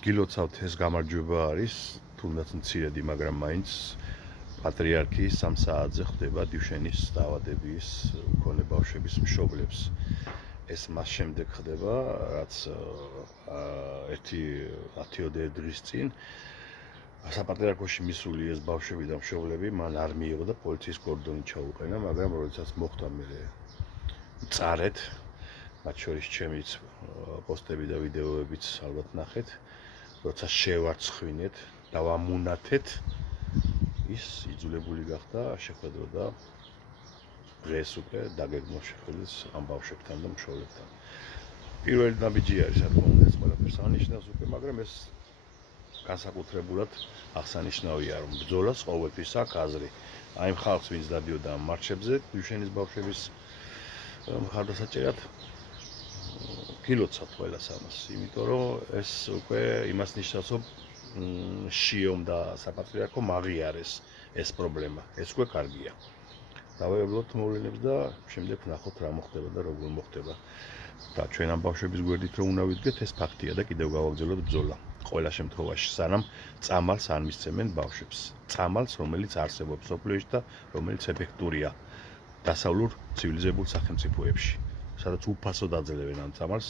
გილოცავთ ეს გამარჯვება არის თუნდაც მცირედი, მაგრამ მაინც პატრიარქი 3 საათზე ხვდება დივშენის დაავადების მქონე ბავშვების მშობლებს. ეს მას შემდეგ ხდება, რაც ერთი 10 დღის წინ საპატრიარქოში მისული ეს ბავშვები და მშობლები მან არ მიიღო და პოლიციის კორდონით ჩაუყენა, მაგრამ როდესაც მოხდა მერე წარეთ, მათ შორის ჩემიც პოსტები და ვიდეოებიც ალბათ ნახეთ, როცა შევარცხვინეთ და ვამუნათეთ, ის იძულებული გახდა შეხვედროდა დღეს უკვე დაგეგმო შეხვედრას ამ ბავშვებთან და მშობლებთან. პირველი ნაბიჯი არის, რა თქმა უნდა, ეს ყველაფერს ანიშნავს უკვე, მაგრამ ეს განსაკუთრებულად აღსანიშნავია, რომ ბრძოლას ყოველთვის აქვს აზრი. აი ხალხს, ვინც დადიოდა ამ მარშებზე, დივშენის ბავშვების მხარდასაჭერად გილოცავთ ყველას ამას, იმიტომ რომ ეს უკვე იმას ნიშნავს, რომ შიომ და საპატრიარქომ აღიარეს ეს პრობლემა. ეს უკვე კარგია. დავეუბნოთ მოვლენებს და შემდეგ ვნახოთ რა მოხდება და როგორ მოხდება. და ჩვენ ამ ბავშვების გვერდით რომ უნდა ვიდგეთ, ეს ფაქტია და კიდევ გავაგრძელოთ ბრძოლა. ყველა შემთხვევაში, სანამ წამალს არ მისცემენ ბავშვებს. წამალს, რომელიც არსებობს სოფლიოში და რომელიც ეფექტურია დასავლურ ცივილიზებულ სახელმწიფოებში, სადაც უფასოდ აძლევენ ამ წამალს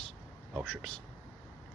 ბავშვებს.